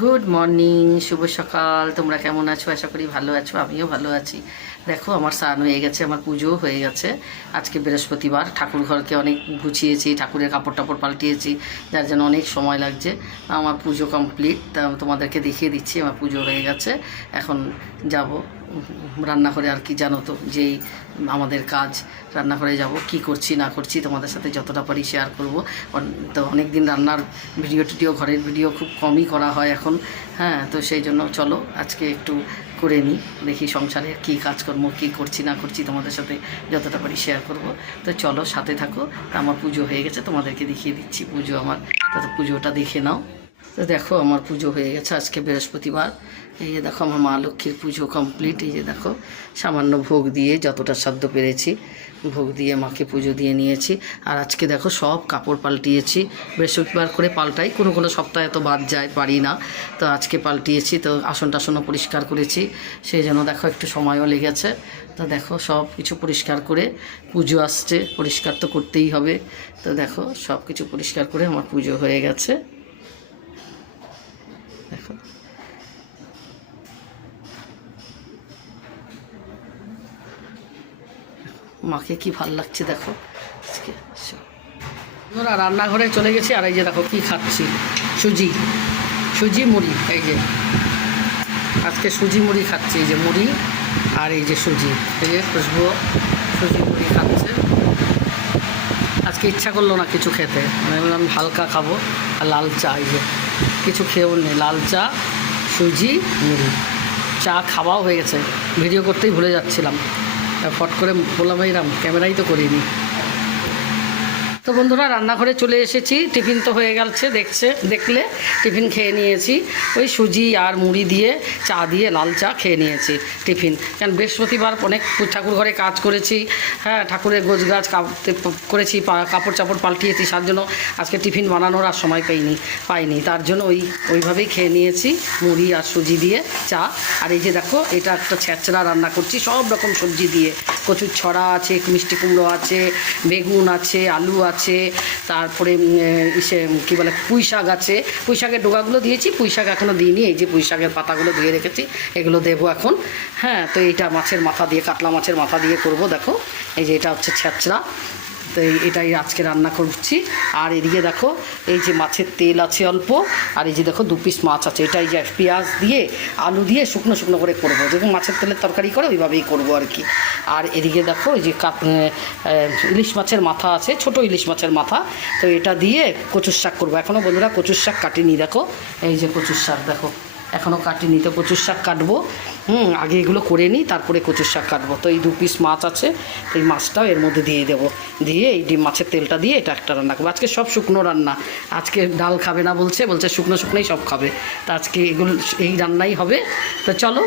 Good morning, শুভ সকাল। তোমরা কেমন আছো? আশা করি ভালো আছো, আমিও ভালো আছি। দেখো আমার স্নান হয়ে গেছে, আমার পুজোও হয়ে গেছে। আজকে বৃহস্পতিবার, ঠাকুর ঘরকে অনেক গুছিয়েছি, ঠাকুরের কাপড় টাপড় পাল্টিয়েছি, যার জন্য অনেক সময় লাগছে। আমার পুজো কমপ্লিট, তোমাদেরকে দেখিয়ে দিচ্ছি আমার পুজো হয়ে গেছে। এখন যাব রান্নাঘরে। আর কি জানো তো, যেই আমাদের কাজ, রান্নাঘরে যাব, কি করছি না করছি তোমাদের সাথে যতটা পারি শেয়ার করব। তো অনেক দিন রান্নার ভিডিও ঘরের ভিডিও খুব কমই করা হয় এখন। হ্যাঁ, তো সেই জন্য চলো আজকে একটু করে নিই, দেখি সংসারে কী কাজকর্ম কী করছি না করছি তোমাদের সাথে যতটা পারি শেয়ার করব। তো চলো সাথে থাকো। আমার পুজো হয়ে গেছে, তোমাদেরকে দেখিয়ে দিচ্ছি পুজো আমার। তো পুজোটা দেখে নাও। তো দেখো আমার পুজো হয়ে গেছে, আজকে বৃহস্পতিবার। এই যে দেখো আমার মা লক্ষ্মীর পুজো কমপ্লিট। এই যে দেখো সামান্য ভোগ দিয়ে যতটা সাধ্য পেরেছি ভোগ দিয়ে মাকে পুজো দিয়ে নিয়েছি। আর আজকে দেখো সব কাপড় পাল্টিয়েছি, বৃহস্পতিবার করে পাল্টাই, কোনো সপ্তাহে তো বাদ যায়, পারি না। তো আজকে পাল্টিয়েছি, তো আসন টাসনও পরিষ্কার করেছি, সেই জন্য দেখো একটু সময়ও লেগেছে। তো দেখো সব কিছু পরিষ্কার করে, পুজো আসছে, পরিষ্কার তো করতেই হবে। তো দেখো সব কিছু পরিষ্কার করে আমার পুজো হয়ে গেছে। দেখো মাকে কি ভাল লাগছে দেখো আজকে। আমরা রান্নাঘরে চলে গেছি, আর এই যে দেখো কি খাচ্ছি, সুজি মুড়ি। এই যে আজকে সুজি মুড়ি খাচ্ছি, এই যে মুড়ি আর এই যে সুজি। এই যে খুশবু সুজি মুড়ি খাচ্ছে। আজকে ইচ্ছা করলো না কিছু খেতে, আমি বললাম হালকা খাবো। আর লাল চা, এই যে কিছু খেয়েও নেই, লাল চা সুজি মুড়ি। চা খাওয়াও হয়ে গেছে, ভিডিও করতেই ভুলে যাচ্ছিলাম, ফট করে বললাম এইরাম ক্যামেরাই তো করিনি। তো বন্ধুরা রান্নাঘরে চলে এসেছি, টিফিন তো হয়ে গেছে, দেখলে টিফিন খেয়ে নিয়েছি। ওই সুজি আর মুড়ি দিয়ে, চা দিয়ে, লাল চা খেয়ে নিয়েছি টিফিন। কারণ বৃহস্পতিবার অনেক ঠাকুর ঘরে কাজ করেছি, হ্যাঁ ঠাকুরের গোছগাছ করেছি, কাপড় চাপড় পাল্টিয়েছি, তার জন্য আজকে টিফিন বানানোর আর সময় পাইনি, তার জন্য ওইভাবেই খেয়ে নিয়েছি, মুড়ি আর সুজি দিয়ে চা। আর এই যে দেখো এটা একটা ছ্যাঁচড়া রান্না করছি সব রকম সবজি দিয়ে, কচুর ছড়া আছে, মিষ্টি কুমড়ো আছে, বেগুন আছে, আলু আছে, তারপরে কী বলে পুঁই শাক আছে, পুঁই শাকের ডোগাগুলো দিয়েছি, পুঁই শাক এখনও দিইনি। এই যে পুঁই শাকের পাতাগুলো ধুয়ে রেখেছি, এগুলো দেবো এখন। হ্যাঁ, তো এইটা মাছের মাথা দিয়ে, কাতলা মাছের মাথা দিয়ে করব। দেখো এই যে এটা হচ্ছে ছ্যাঁচড়া, তো এটাই আজকে রান্না করছি। আর এদিকে দেখো এই যে মাছের তেল আছে অল্প, আর এই যে দেখো 2 পিস মাছ আছে। এটাই যে পেঁয়াজ দিয়ে আলু দিয়ে শুকনো করে করবো, যেরকম মাছের তেলের তরকারি করে ওইভাবেই করবো আর কি। আর এদিকে দেখো এই যে ইলিশ মাছের মাথা আছে, ছোট ইলিশ মাছের মাথা, তো এটা দিয়ে কচুর শাক করবো। এখনও বন্ধুরা কচুর শাক কাটিনি, দেখো এই যে কচুর শাক দেখো এখনও কাটিনি, তো কচুর শাক কাটবো। আগে এগুলো করে নিই, তারপরে কচুর শাক কাটবো। তো এই 2 পিস মাছ আছে, তো এই মাছটাও এর মধ্যে দিয়ে দেবো, দিয়ে এই মাছের তেলটা দিয়ে এটা একটা রান্না করবো। আজকে সব শুকনো রান্না, আজকে ডাল খাবে না বলছে শুকনোই সব খাবে, তা আজকে এগুলো এই রান্নাই হবে। তো চলো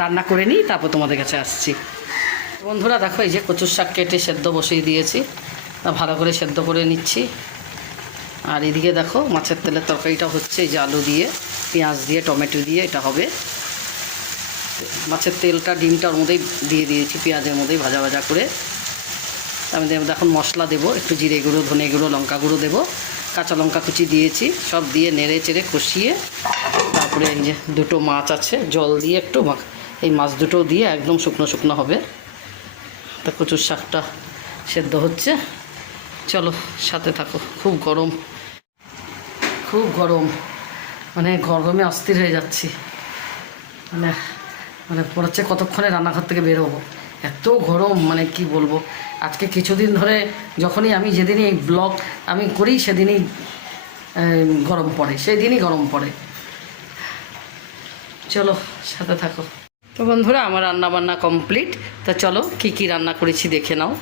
রান্না করে নিই, তারপর তোমাদের কাছে আসছি। বন্ধুরা দেখো এই যে কচুর শাক কেটে সেদ্ধ বসিয়ে দিয়েছি, ভালো করে সেদ্ধ করে নিচ্ছি। আর এদিকে দেখো মাছের তেলের তরকারিটা হচ্ছে, এই যে আলু দিয়ে, পেঁয়াজ দিয়ে, টমেটো দিয়ে এটা হবে। মাছের তেলটা ডিমটা ওর মধ্যেই দিয়ে দিয়েছি, পেঁয়াজের মধ্যেই ভাজা করে। আমি এখন মশলা দেবো, একটু জিরে গুঁড়ো, ধনে গুঁড়ো, লঙ্কা গুঁড়ো দেবো, কাঁচা লঙ্কা কুচি দিয়েছি, সব দিয়ে নেড়ে চেড়ে কষিয়ে তারপরে এই যে 2টো মাছ আছে, জল দিয়ে একটু এই মাছ দুটো দিয়ে একদম শুকনো হবে। তা কচুর শাকটা সেদ্ধ হচ্ছে, চলো সাথে থাকো। খুব গরম, মানে গরমে অস্থির হয়ে যাচ্ছি, মানে মনে হচ্ছে কতক্ষণে রান্নাঘর থেকে বেরোবো, এত গরম, মানে কি বলবো। আজকে কিছুদিন ধরে যখনই যেদিনই এই ব্লগ আমি করি সেদিনই গরম পড়ে। চলো সাথে থাকো। তো বন্ধুরা আমার রান্না বান্না কমপ্লিট, তো চলো কি রান্না করেছি দেখে নাও।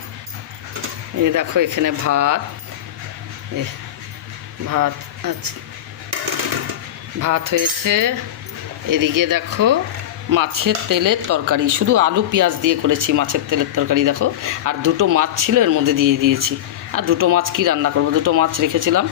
এই দেখো এখানে ভাত আছে, ভাত হয়েছে। এদিকে দেখো মাছের তেলের তরকারি, শুধু আলু পেঁয়াজ দিয়ে করেছি মাছের তেলের তরকারি দেখো। আর 2টো মাছ ছিল এর মধ্যে দিয়ে দিয়েছি। আর 2টো মাছ কি রান্না করব, 2টো মাছ রেখেছিলাম,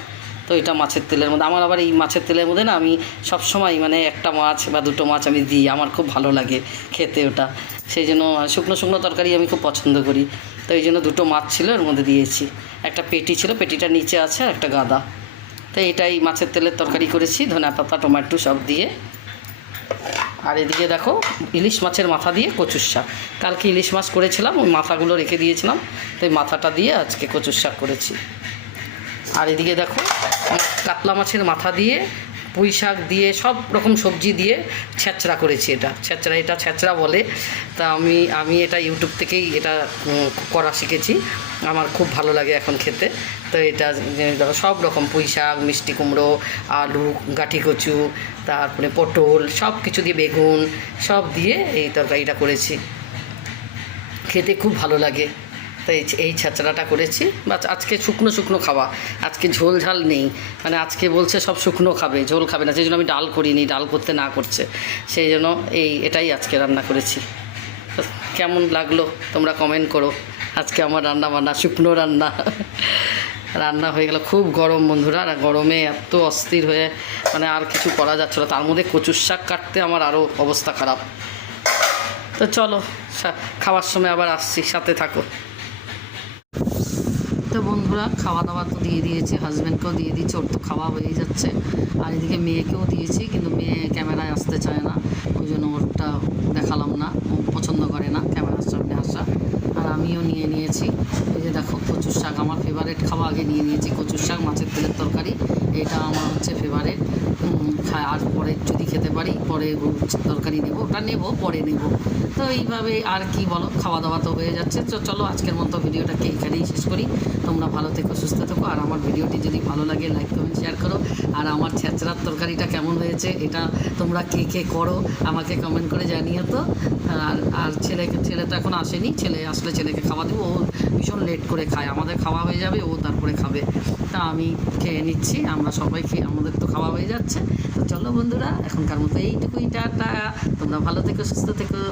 তো এটা মাছের তেলের মধ্যে। আমার আবার এই মাছের তেলের মধ্যে না আমি সবসময় মানে একটা মাছ বা 2টো মাছ আমি দিই, আমার খুব ভালো লাগে খেতে ওটা, সেই জন্য শুকনো তরকারি আমি খুব পছন্দ করি। তো এই জন্য 2টো মাছ ছিল এর মধ্যে দিয়েছি। একটা পেটি ছিল, পেটিটা নিচে আছে, আর একটা গাদা। তো এটাই মাছের তেলের তরকারি করেছি, ধনেপাতা টমেটো সব দিয়ে। আর এদিকে দেখো ইলিশ মাছের মাথা দিয়ে কচুর শাক। কালকে ইলিশ মাছ করেছিলাম, ওই মাথাগুলো রেখে দিয়েছিলাম, তো এই মাথাটা দিয়ে আজকে কচুর শাক করেছি। আর এদিকে দেখো কাতলা মাছের মাথা দিয়ে পুঁই শাক দিয়ে সব রকম সবজি দিয়ে ছ্যাঁচড়া করেছি। এটা ছ্যাঁচড়া বলে। তা আমি এটা ইউটিউব থেকেই এটা করা শিখেছি, আমার খুব ভালো লাগে এখন খেতে। তো এটা দেখো সব রকম পুঁই শাক, মিষ্টি কুমড়ো, আলু, গাঁঠি কচু, তারপরে পটল, সব কিছু দিয়ে বেগুন সব দিয়ে এই তরকারিটা করেছি, খেতে খুব ভালো লাগে। তাই এই ছ্যাঁচড়াটা করেছি। বা আজকে শুকনো খাওয়া, আজকে ঝোল ঝাল নেই, মানে আজকে বলছে সব শুকনো খাবে, ঝোল খাবে না, সেই জন্য আমি ডাল করিনি, ডাল করতে না করছে, সেই জন্য এটাই আজকে রান্না করেছি। কেমন লাগলো তোমরা কমেন্ট করো। আজকে আমার রান্না বান্না শুকনো রান্না হয়ে গেল। খুব গরম বন্ধুরা, আর গরমে এত অস্থির হয়ে মানে আর কিছু করা যাচ্ছে না, তার মধ্যে কচুর শাক কাটতে আমার আরও অবস্থা খারাপ। তো চলো খাওয়ার সময় আবার আসছি, সাথে থাকো। তো বন্ধুরা খাওয়া দাওয়া তো দিয়ে দিয়েছি, হাজব্যান্ডকেও দিয়ে দিয়েছি, ওর তো খাওয়া হয়ে যাচ্ছে। আর এদিকে মেয়েকেও দিয়েছি, কিন্তু মেয়ে ক্যামেরায় আসতে চায় না, ওই জন্য ওরটা দেখালাম না, ও পছন্দ করে না ক্যামেরার সামনে আসা। আর আমিও নিয়ে নিয়েছি। এই যে দেখো কচুর শাক, আমার ফেভারিট খাওয়া, আগে নিয়ে নিয়েছি কচুর শাক মাছের তেলের তরকারি, এটা আমার হচ্ছে ফেভারিট। আর পরে যদি খেতে পারি পরে তরকারি নেব, ওটা নেব পরে নেব। তো এইভাবে আর কি বলো, খাওয়া দাওয়া তো হয়ে যাচ্ছে। তো চলো আজকের মতো ভিডিওটাকে এখানেই শেষ করি। তোমরা ভালো থেকো, সুস্থ থেকো। আর আমার ভিডিওটি যদি ভালো লাগে লাইক কমেন্ট শেয়ার করো। আর আমার ছ্যাঁচড়ার তরকারিটা কেমন হয়েছে এটা তোমরা কে করো আমাকে কমেন্ট করে জানিও তো। আর ছেলে তো এখন আসেনি, ছেলে আসলে ছেলেকে খাওয়া দেবো, ও ভীষণ লেট করে খায়, আমাদের খাওয়া হয়ে যাবে ও তারপরে খাবে। তা আমি খেয়ে নিচ্ছি, আমরা সবাই খেয়ে, আমাদের তো খাওয়া হয়ে যাচ্ছে। তো চলো বন্ধুরা এখনকার মতো এইটুকুই, টাটা। তোমরা ভালো থেকো, সুস্থ থেকো।